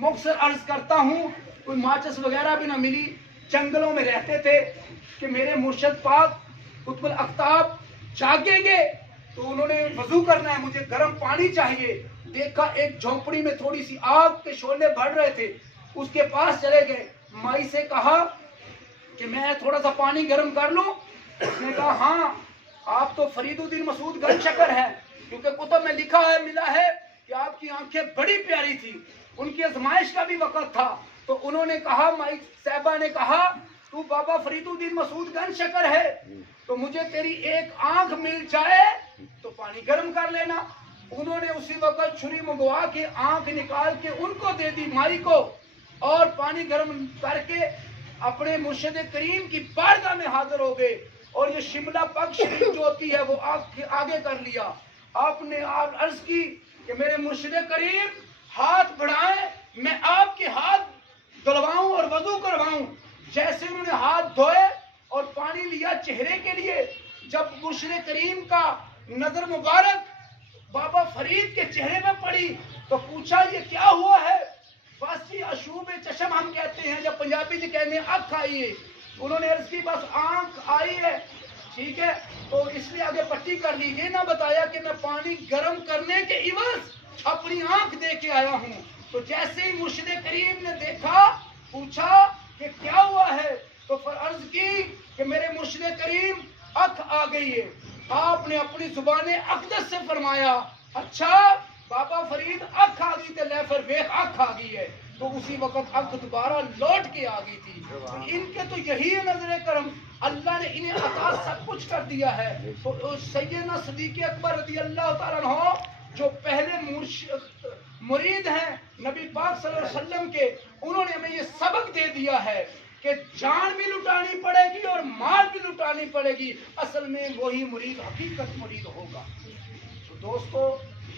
मुख्तसर अर्ज करता हूँ, कोई माचिस वगैरह भी ना मिली, जंगलों में रहते थे कि मेरे मुर्शद पाक कुतुबुल अख्ताब जागेंगे तो उन्होंने वजू करना है, मुझे गर्म पानी चाहिए। देखा एक झोंपड़ी में थोड़ी सी आग के शोले बढ़ रहे थे, उसके पास चले गए। माई से कहा कि मैं थोड़ा सा पानी गर्म कर लूं? उसने कहा हाँ, आप तो फरीदुद्दीन मसूद गन शकर है, क्योंकि कुतुब में लिखा है मिला है कि आपकी आंखें बड़ी प्यारी थी। उनकी आजमाइश का भी वक्त था, तो उन्होंने कहा, माई साहबा ने कहा, तू बाबा फरीदुद्दीन मसूद गन शकर है, तो मुझे तेरी एक आंख मिल जाए तो पानी गर्म कर लेना। उन्होंने उसी वक्त छुरी मंगवा के आंख निकाल के उनको दे दी माई को, और पानी गर्म करके अपने मुर्शिद करीम की बारगाह में हाजिर हो गए। और ये शिमला पग शरीफ जो होती है वो आगे कर लिया। आपने आप अर्ज की कि मेरे मुर्शिद करीम हाथ बढ़ाएं, मैं आपके हाथ धुलवाऊं और वजू करवाऊं। जैसे उन्होंने हाथ धोए और पानी लिया चेहरे के लिए, जब मुर्शिद करीम का नजर मुबारक बाबा फरीद के चेहरे में पड़ी तो पूछा ये क्या हुआ है? बस जी अशूब चशम हम कहते हैं, जब पंजाबी जी कहते हैं आंख आई है। उन्होंने अर्ज की बस आंख आई है, ठीक है, तो इसलिए आगे पट्टी कर ली। ये ना बताया कि मैं पानी गर्म करने के इवज अपनी आंख दे के आया हूँ। तो जैसे ही मुर्शिद करीम ने देखा, पूछा कि क्या हुआ है, तो फिर अर्ज की कि मेरे मुर्शिद करीम अख आ गई है। आपने अपनी जुबान अक़दस से फरमाया, अच्छा बाबा फरीद अख आ गई, तो ले फिर वेख अख आ गई है। तो उसी वक्त अख दोबारा लौट के आ गई थी। तो इनके तो यही है नजर करम, अल्लाह ने इन्हें अता सब कुछ कर दिया है। तो सैयदना सिद्दीक़ अकबर रज़ी अल्लाह तआला अन्हु जो पहले मुरीद हैं नबी पाक सल्लल्लाहु अलैहि वसल्लम के, उन्होंने हमें ये सबक दे दिया है कि जान भी लुटानी पड़ेगी और माल भी लुटानी पड़ेगी, असल में वही मुरीद हकीकत मुरीद होगा। तो दोस्तों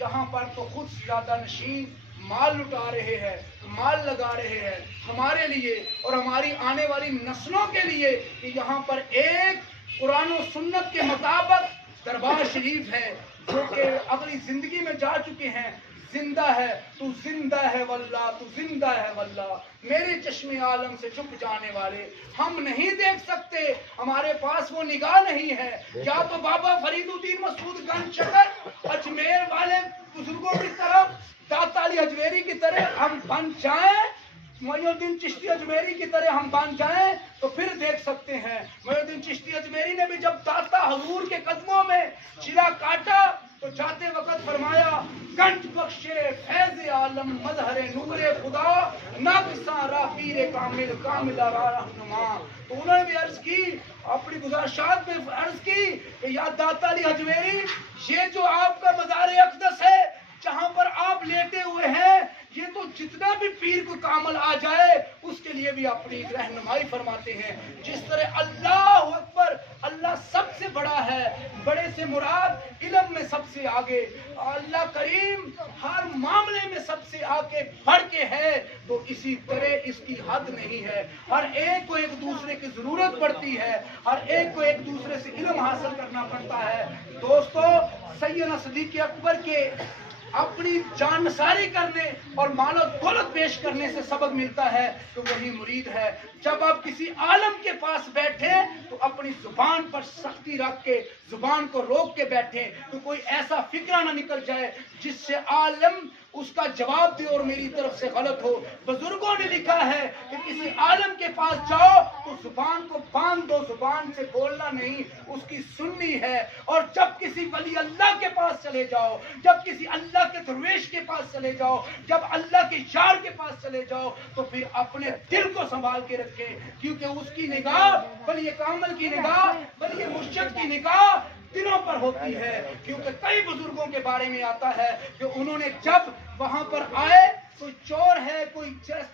यहाँ पर तो खुद ज्यादा नशीन माल लुटा रहे हैं, माल लगा रहे हैं हमारे लिए और हमारी आने वाली नस्लों के लिए कि यहाँ पर एक कुरान और सुन्नत के मुताबिक दरबार शरीफ है जो कि अगली जिंदगी में जा चुके हैं। जिंदा है तू, जिंदा है वल्लाह, तू जिंदा है वल्लाह, मेरे चश्मे आलम से छुप जाने वाले हम नहीं देख सकते, हमारे पास वो निगाह नहीं है। या तो बाबा फरीदुद्दीन मसूद गन शकर अजमेर वाले बुजुर्गों की तरफ, दाता अली अजमेरी की तरह हम बन जाएं, मोइनुद्दीन चिश्ती अजमेरी की तरह हम बन जाएं, तो फिर देख सकते हैं। मोइनुद्दीन चिश्ती अजमेरी ने भी जब दाता हुजूर के कदमों में चिरा काटा तो जाते वक्त फरमाया, गंज बख्शे फैज़ आलम मजहरे नूरे खुदा नाक़िसा पीरे कामिल कामिला रहनुमा। तो उन्होंने भी अर्ज की, अपनी गुज़ारिशात में अर्ज की कि या दाता अली अजमेरी, ये जो आपका मज़ार अक़दस है जहाँ पर आप लेटे हुए हैं, ये तो जितना भी पीर को कामल आ जाए उसके लिए भी अपनी रहनुमाई फरमाते हैं। जिस तरह अल्लाह अकबर, अल्लाह सबसे बड़ा है, बड़े से मुराद इल्म में सबसे आगे, अल्लाह करीम हर मामले में सबसे आगे बढ़ के है, तो इसी तरह इसकी हद नहीं है। हर एक को एक दूसरे की जरूरत पड़ती है, हर एक को एक दूसरे से इल्म हासिल करना पड़ता है। दोस्तों सैयदना सिद्दीक़ अकबर के अपनी जानसारी करने और मालो दौलत पेश करने से सबक मिलता है तो वही मुरीद है। जब आप किसी आलम के पास बैठे तो अपनी जुबान पर सख्ती रख के, जुबान को रोक के बैठे, तो कोई ऐसा फिक्रा ना निकल जाए जिससे आलम उसका जवाब दे और मेरी तरफ से गलत हो। बुजुर्गों ने लिखा है कि किसी आलम के पास जाओ तो जुबान को बांध दो, जुबान से बोलना नहीं, उसकी सुननी है। और जब किसी वली अल्लाह के पास चले जाओ, जब किसी अल्लाह के दरवेश के पास चले जाओ, जब अल्लाह के यार के पास चले जाओ, तो फिर अपने दिल को संभाल के रखें, क्योंकि उसकी निगाह, वली कामिल की निगाह, वली मुर्शिद की निगाह दिलों पर होती है। क्योंकि कई बुजुर्गों के बारे में आता है कि उन्होंने जब वहां पर आए, कोई चोर है, कोई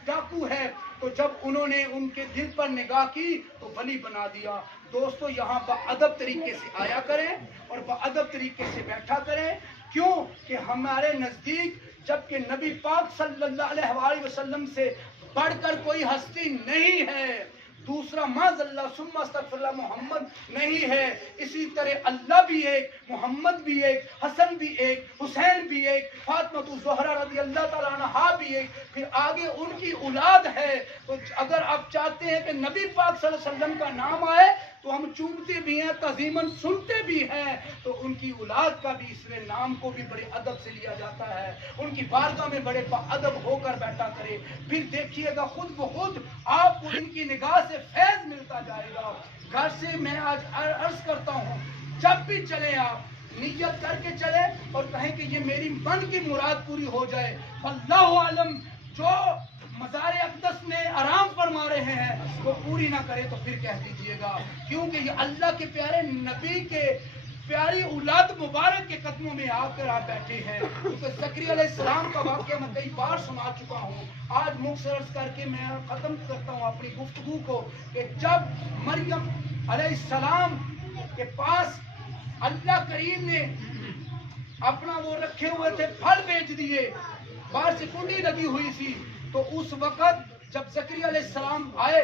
डाकू है, तो जब उन्होंने उनके दिल पर निगाह की तो वली बना दिया। दोस्तों यहाँ बाअदब तरीके से आया करें और बाअदब तरीके से बैठा करें। क्यों कि हमारे नजदीक जबकि नबी पाक सल्लल्लाहु अलैहि वसल्लम से बढ़कर कोई हस्ती नहीं है, दूसरा माज़ल्ला सुम्मा अस्तगफिरुल्लाह मोहम्मद नहीं है। इसी तरह अल्लाह भी एक, मोहम्मद भी एक, हसन भी एक, हुसैन भी एक, फातिमा ज़हरा रज़ी अल्लाह ताला अन्हा भी एक, फिर आगे उनकी औलाद है। तो अगर आप चाहते हैं कि नबी पाक सल्लल्लाहु अलैहि वसल्लम का नाम आए तो हम चूमते भी हैं, तज़ीमन सुनते भी हैं, तो उनकी औलाद का भी इसमें नाम को भी बड़े अदब से लिया जाता है। उनकी बारगाह में बड़े अदब होकर बैठा करे। फिर देखिएगा खुद ब खुद आपको इनकी निगाह से फैज मिलता जाएगा। घर से मैं आज अर्ज करता हूँ, जब भी चले आप नियत करके चले और कहें कि ये मेरी मन की मुराद पूरी हो जाए। अल्लाह आलम जो मज़ार अक़दस में आराम फरमा रहे हैं वो पूरी ना करे तो फिर कह दीजिएगा, क्योंकि ये अल्लाह के प्यारे नबी के प्यारी औलाद मुबारक के कदमों में आकर आप बैठे हैं। क्योंकि ज़करिया अलैहिस्सलाम का वाक़या मैं कई बार सुना चुका हूँ। आज मुख्तसर करके मैं ख़त्म करता हूँ अपनी गुफ्तगू को कि जब मरियम अलैहिस्सलाम के पास अल्लाह करीम ने अपना वो रखे हुए थे फल बेच दिए, बाहर से कुंडी लगी हुई थी, तो उस वक़्त जब ज़करिया अलैहिस्सलाम आए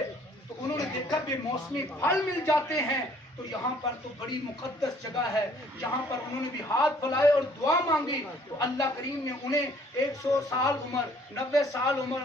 तो उन्होंने देखा बेमौसमी फल मिल जाते हैं। तो यहाँ पर तो बड़ी मुक़द्दस जगह है, यहाँ पर उन्होंने भी हाथ फैलाए और दुआ मांगी तो अल्लाह करीम ने उन्हें 100 साल उम्र, 90 साल उम्र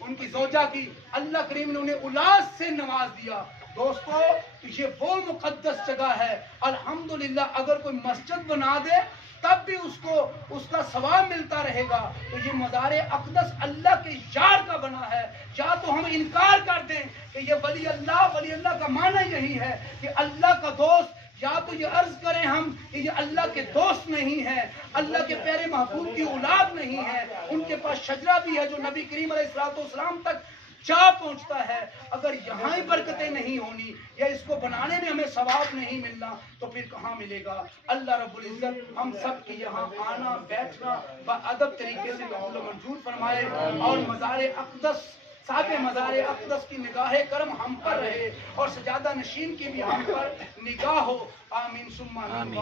उनकी ज़ौजा की, अल्लाह करीम ने उन्हें औलाद से नवाज दिया। दोस्तों ये वो मुक़द्दस जगह है। अल्हम्दुलिल्लाह अगर कोई मस्जिद बना दे तब भी उसको उसका सवाब मिलता रहेगा। तो ये मज़ार अक़दस अल्लाह के यार का बना है। या तो हम इनकार कर दें कि ये वली अल्लाह का माना यही है कि अल्लाह का दोस्त, या तो ये अर्ज करें हम कि ये अल्लाह के दोस्त नहीं है, अल्लाह के प्यारे महबूब की औलाद नहीं है। उनके पास शजरा भी है जो नबी करीम अलैहिस्सलाम तक जा पहुंचता है। अगर यहाँ ही बरकतें नहीं होनी या इसको बनाने में हमें सवाब नहीं मिलना तो फिर कहाँ मिलेगा। अल्लाह रब्बुल इज्जत हम सब की यहाँ आना बैठना बाअदब तरीके से कबूल मंजूर फरमाए और मज़ार अक़दस साहिब मज़ार अक़दस की निगाह करम हम पर रहे और सजादा नशीन की भी हम पर निगाह हो। आमीन सुम्मा आमीन।